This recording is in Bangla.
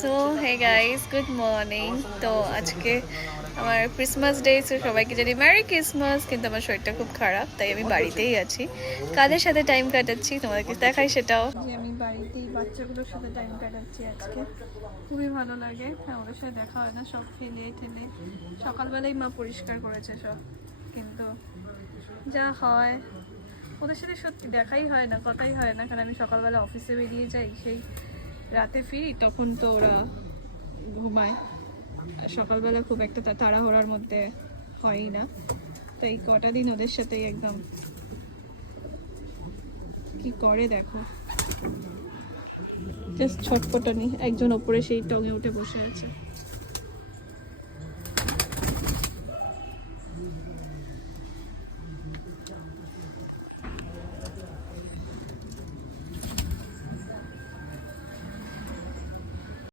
So hey guys, good morning. তো আজকে আমার ক্রিসমাস ডে, সো সবাইকে জানি ম্যারি ক্রিসমাস। কিন্তু আমার শরীরটা খুব খারাপ, তাই আমি বাড়িতেই আছি। কাদের সাথে টাইম কাটাচ্ছি তোমাদেরকে দেখাই সেটাও। যে আমি বাড়িতেই বাচ্চাগুলোর সাথে টাইম কাটাচ্ছি আজকে, খুবই ভালো লাগে। হ্যাঁ, ওদের সাথে দেখা হয় না, সব ফেলে ঠেলে সকালবেলাই মা পরিষ্কার করেছে সব, কিন্তু যা হয় ওদের সাথে সত্যি দেখাই হয় না, কথাই হয় না। কারণ আমি সকালবেলা অফিসে বেরিয়ে যাই, সেই রাতে ফিরি, তখন তো ওরা ঘুমায়। আর সকালবেলা খুব একটা তাড়াহুড়ার মধ্যে হয়ই না। তো এই কটা দিন ওদের সাথেই একদম কি করে দেখো, জাস্ট ছটফটানি। একজন ওপরে সেই টঙে উঠে বসে আছে।